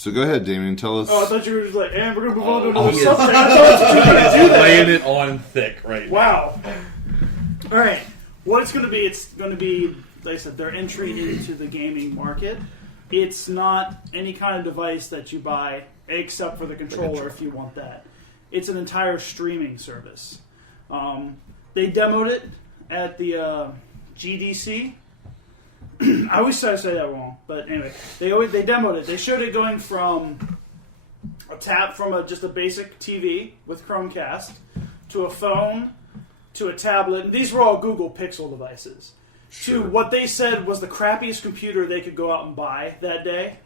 So go ahead, Damien. Tell us. Oh, I thought you were just like, and we're going to move on to another subject. I thought you were going to do that. Laying it on thick right now. Wow. All right. What it's going to be, like I said, their entry into the gaming market. It's not any kind of device that you buy except for the controller if you want that. It's an entire streaming service. They demoed it at the GDC. I always try to say that wrong, but anyway, they demoed it. They showed it going from just a basic TV with Chromecast to a phone to a tablet. And these were all Google Pixel devices. Sure. To what they said was the crappiest computer they could go out and buy that day,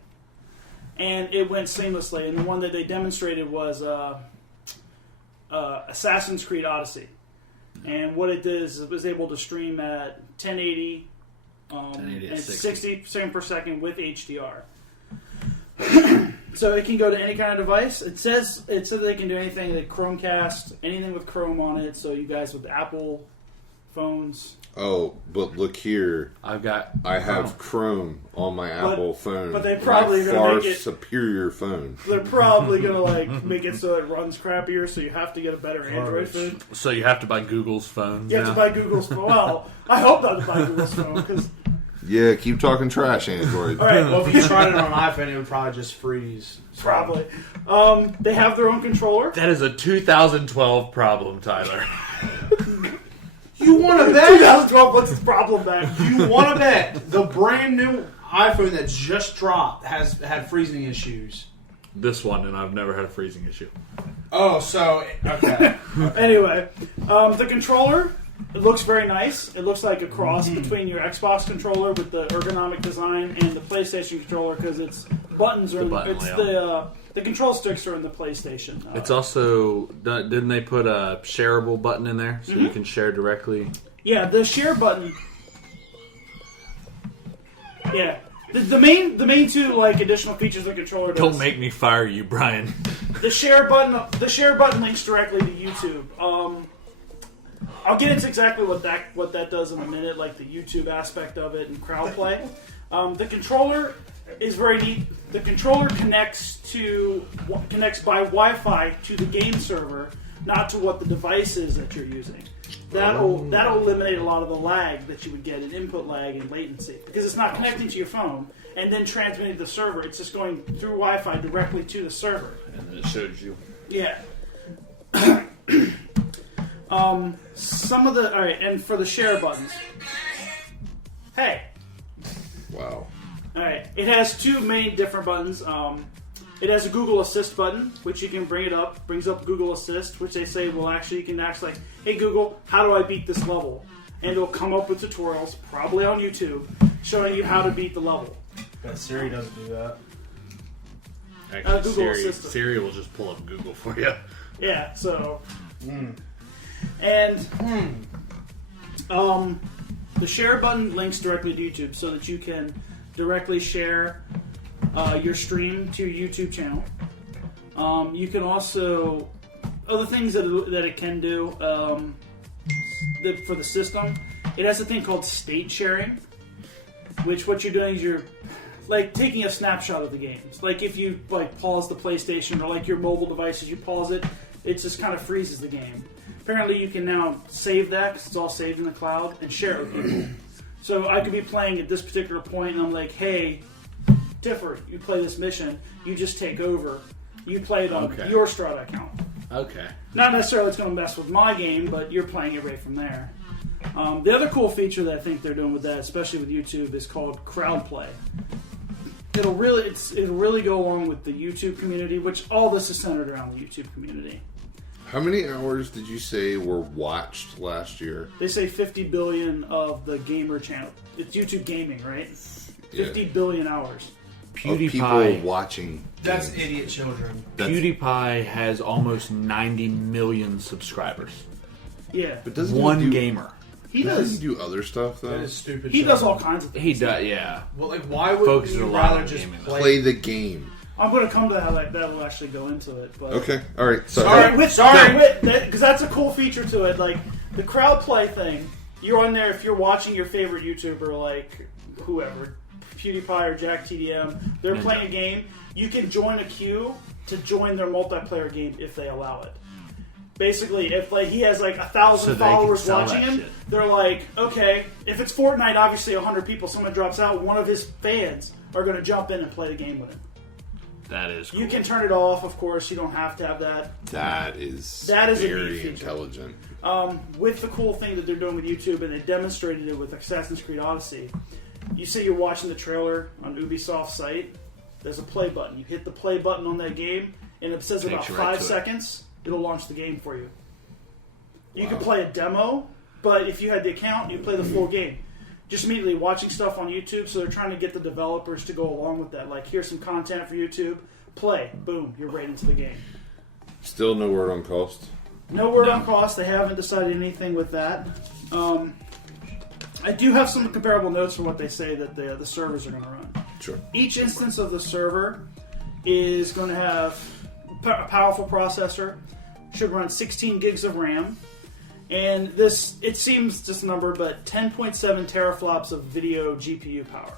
and it went seamlessly. And the one that they demonstrated was Assassin's Creed Odyssey. And what it did is it was able to stream at 1080 and 60 frames per second with HDR. So it can go to any kind of device. It says they can do anything like Chromecast, anything with Chrome on it. So you guys with Apple phones. Oh, but look here. I have Chrome on my Apple phone. But they probably are far going to make it superior phone. They're probably going to make it so it runs crappier, so you have to get a better Android phone. So you have to buy Google's phone. You have to buy Google's phone. Well, I hope not to buy Google's phone because. Yeah, keep talking trash, Android. All right. Well, if you tried it on iPhone, it would probably just freeze. So. Probably. They have their own controller. That is a 2012 problem, Tyler. You want to bet? 2012, what's the problem back? You want to bet the brand new iPhone that just dropped has had freezing issues. This one, and I've never had a freezing issue. Oh, so okay. Anyway, the controller, it looks very nice. It looks like a cross between your Xbox controller with the ergonomic design and the PlayStation controller because its buttons are the control sticks are in the PlayStation. It's also didn't they put a shareable button in there so you can share directly? Yeah, the share button. Yeah, the main two additional features of the controller. Don't make me fire you, Brian. The share button links directly to YouTube. I'll get into exactly what that does in a minute, like the YouTube aspect of it and crowd play. The controller is very neat. The controller connects by Wi-Fi to the game server, not to what the device is that you're using. That'll eliminate a lot of the lag that you would get in input lag and latency because it's not connecting to your phone and then transmitting to the server. It's just going through Wi-Fi directly to the server. And then it shows you. Yeah. And for the share buttons. Hey. Wow. Alright, it has two main different buttons. It has a Google Assist button, which you can brings up Google Assist, which they say you can ask hey Google, how do I beat this level? And it'll come up with tutorials, probably on YouTube, showing you how to beat the level. But Siri doesn't do that. Actually, Siri will just pull up Google for you. Yeah, so... the share button links directly to YouTube so that you can directly share your stream to your YouTube channel. You can also... Other things that it can do for the system, it has a thing called state sharing, which what you're doing is you're taking a snapshot of the games. Like if you pause the PlayStation or your mobile devices, you pause it, it just kind of freezes the game. Apparently you can now save that because it's all saved in the cloud and share it with people. So I could be playing at this particular point and I'm like, hey, Tiffer, you play this mission, you just take over. You play it on your Strata account. Okay. Not necessarily it's going to mess with my game, but you're playing it right from there. The other cool feature that I think they're doing with that, especially with YouTube, is called crowd play. It'll really go along with the YouTube community, which all this is centered around the YouTube community. How many hours did you say were watched last year? They say 50 billion of the gamer channel. It's YouTube gaming, right? 50 billion hours. PewDiePie. Of people watching. That's idiot children. PewDiePie has almost 90 million subscribers. Yeah. But doesn't one gamer. Doesn't he do other stuff, though? That is stupid. He does all kinds of things. He does, yeah. Well, why would you rather just play the game? I'm going to come to how that will actually go into it. But okay, all right. Sorry, because that's a cool feature to it. Like the crowd play thing, you're on there if you're watching your favorite YouTuber, like whoever, PewDiePie or Jack TDM. They're playing a game. you can join a queue to join their multiplayer game if they allow it. Basically, if like he has like 1,000 followers watching him, they're like, okay, if it's Fortnite, obviously 100 people, someone drops out, one of his fans are going to jump in and play the game with him. That is cool. You can turn it off, of course. You don't have to have that. That is very intelligent. With the cool thing that they're doing with YouTube, and they demonstrated it with Assassin's Creed Odyssey. You say you're watching the trailer on Ubisoft's site. There's a play button. You hit the play button on that game, and it says about 5 seconds. It'll launch the game for you. You can play a demo, but if you had the account, you play the full game. Just immediately watching stuff on YouTube, so they're trying to get the developers to go along with that. Like, here's some content for YouTube. Play. Boom. You're right into the game. Still no word on cost? No word on cost. They haven't decided anything with that. I do have some comparable notes for what they say that the servers are going to run. Sure. Each instance of the server is going to have a powerful processor. Should run 16 gigs of RAM. And this, it seems just a number, but 10.7 teraflops of video GPU power.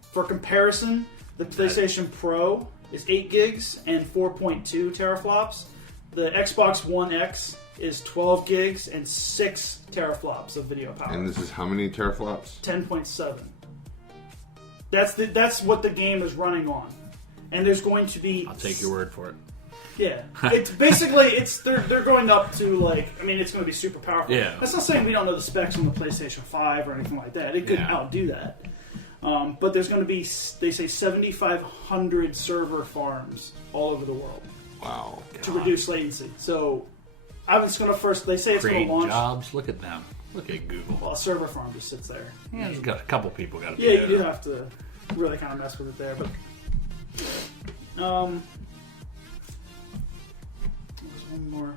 For comparison, the PlayStation Pro is 8 gigs and 4.2 teraflops. The Xbox One X is 12 gigs and 6 teraflops of video power. And this is how many teraflops? 10.7. That's what the game is running on. And there's going to be... I'll take your word for it. Yeah, it's basically they're going up to like, I mean, it's going to be super powerful. Yeah, that's not saying we don't know the specs on the PlayStation 5 or anything like that. It could outdo that, but there's going to be, they say, 7,500 server farms all over the world. Wow, to reduce latency. So I was going to first. They say it's going to launch jobs. Look at them. Look at Google. Well, a server farm just sits there. Yeah, there's got a couple people got to be there. Yeah, you do have to really kind of mess with it there, but. One more.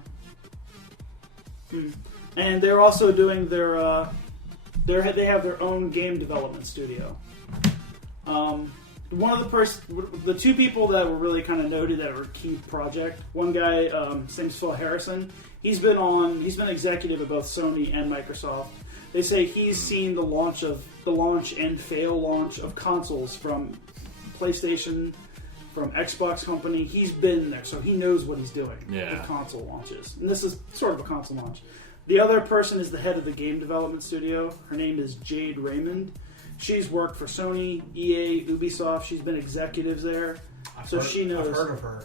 And they're also doing their they have their own game development studio. One of the two people that were really kind of noted that were key project. One guy, his name's Phil Harrison. He's been executive at both Sony and Microsoft. They say he's seen the launch and fail launch of consoles from PlayStation, from Xbox company. He's been there, so he knows what he's doing with console launches. And this is sort of a console launch. The other person is the head of the game development studio. Her name is Jade Raymond. She's worked for Sony, EA, Ubisoft. She's been executives there. She knows. I've heard of her.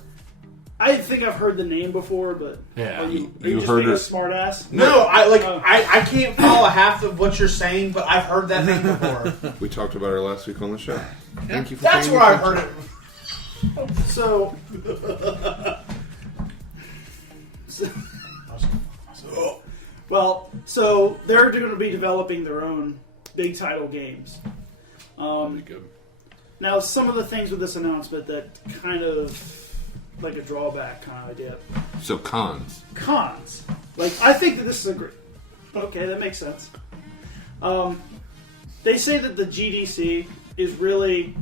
I think I've heard the name before, but are you just being a smart ass? No, I can't follow half of what you're saying, but I've heard that name before. We talked about her last week on the show. Thank you for That's where I've heard it. So they're going to be developing their own big title games. Now, some of the things with this announcement that kind of like a drawback kind of idea. So cons. Like, I think that this is a great... Okay, that makes sense. They say that the GDC is really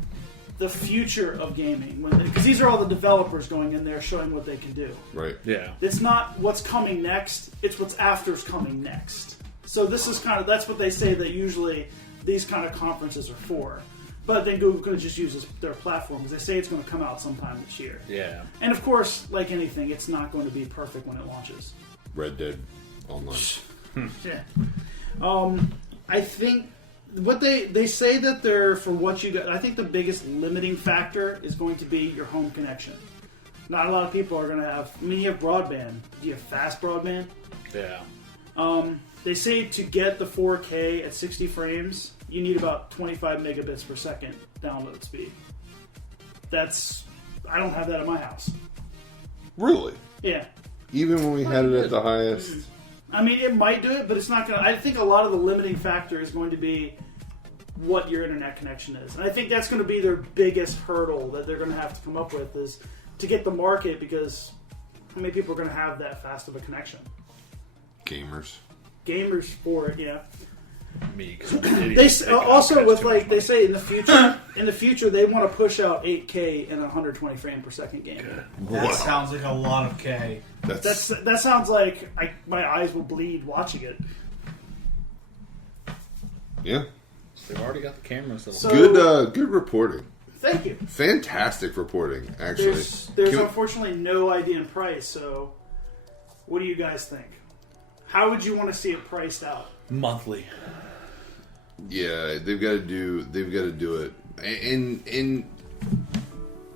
the future of gaming, because these are all the developers going in there showing what they can do. Right. Yeah. It's not what's coming next; it's what's after's coming next. So this is that's what they say that usually these kind of conferences are for. But then Google could just use their platform because they say it's going to come out sometime this year. Yeah. And of course, like anything, it's not going to be perfect when it launches. Red Dead Online. Yeah. I think. What they say that they're for what you got. I think the biggest limiting factor is going to be your home connection. Not a lot of people are going to have. I mean, you have broadband. Do you have fast broadband? Yeah. They say to get the 4K at 60 frames, you need about 25 megabits per second download speed. I don't have that at my house. Really? Yeah. Even when we had it at the highest. I mean, it might do it, but it's not going to... I think a lot of the limiting factor is going to be what your internet connection is. And I think that's going to be their biggest hurdle that they're going to have to come up with is to get the market, because how many people are going to have that fast of a connection? Gamers for it, yeah. Me, they also with like they say in the future they want to push out 8K and 120 frame per second game. That sounds like a lot of K. That sounds like my eyes will bleed watching it. Yeah, they've already got the cameras. So, good reporting. Thank you. Fantastic reporting, actually. There's unfortunately no idea in price, so what do you guys think? How would you want to see it priced out? Monthly. Yeah, they've got to do it. And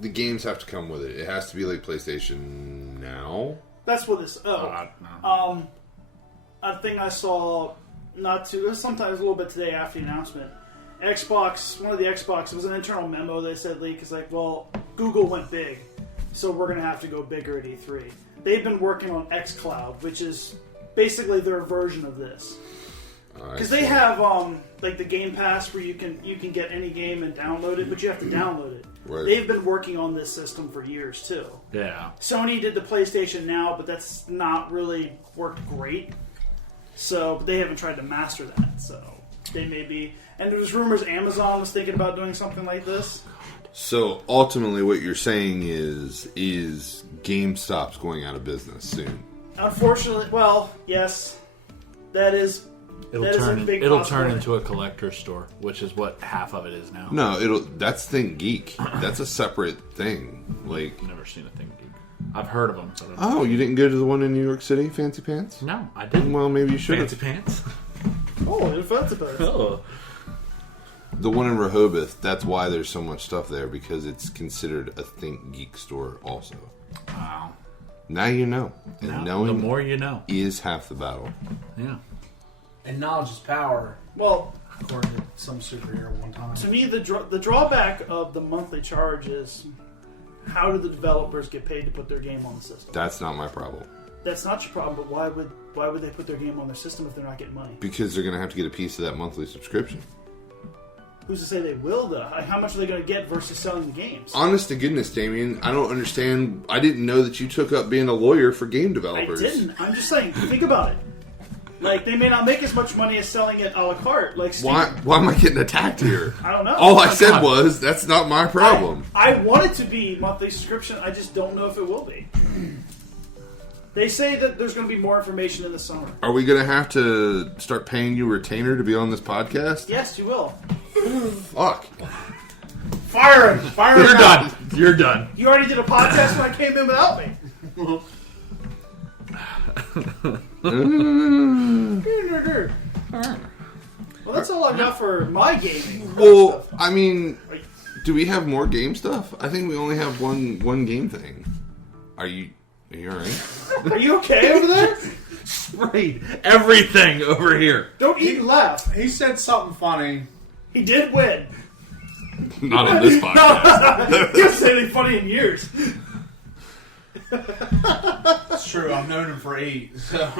the games have to come with it. It has to be like PlayStation Now. That's what this. A thing I saw sometimes a little bit today after the announcement. Xbox, one of the Xbox, it was an internal memo they said leak. It's like, well, Google went big, so we're going to have to go bigger at E3. They've been working on xCloud, which is basically their version of this. Because they have like the Game Pass where you can get any game and download it, but you have to download it. Right. They've been working on this system for years too. Yeah. Sony did the PlayStation Now, but that's not really worked great. So they haven't tried to master that. So they may be. And there was rumors Amazon was thinking about doing something like this. So ultimately, what you're saying is GameStop's going out of business soon. Unfortunately, well, yes, that is. It'll turn into a collector's store, which is what half of it is now. No, that's Think Geek. That's a separate thing. Like, I've never seen a Think Geek. I've heard of them. So oh, you didn't go to the one in New York City, Fancy Pants? No, I didn't. Well, maybe you should. Fancy Pants. Oh, Fancy Pants. Oh. The one in Rehoboth. That's why there's so much stuff there, because it's considered a Think Geek store also. Wow. Now you know, and knowing the more you know is half the battle. Yeah. And knowledge is power. Well, according to some superhero one time. To me, the drawback of the monthly charge is how do the developers get paid to put their game on the system? That's not my problem. That's not your problem, but why would they put their game on their system if they're not getting money? Because they're going to have to get a piece of that monthly subscription. Who's to say they will, though? How much are they going to get versus selling the games? Honest to goodness, Damien, I don't understand. I didn't know that you took up being a lawyer for game developers. I didn't. I'm just saying, think about it. Like, they may not make as much money as selling it a la carte. Like, why am I getting attacked here? I don't know. All I said was, that's not my problem. I want it to be monthly subscription. I just don't know if it will be. They say that there's going to be more information in the summer. Are we going to have to start paying you a retainer to be on this podcast? Yes, you will. Fuck. Fire him! Fire him! You're done. You're done. You already did a podcast when I came in without me. Well, that's all I got for my gaming. Well, I mean, do we have more game stuff? I think we only have one game thing. Are you alright? Are you okay over there? Sprayed everything over here. Don't eat and laugh. He said something funny. He did win. Not on this podcast. He hasn't said anything funny in years. It's true. I've known him for 8. So.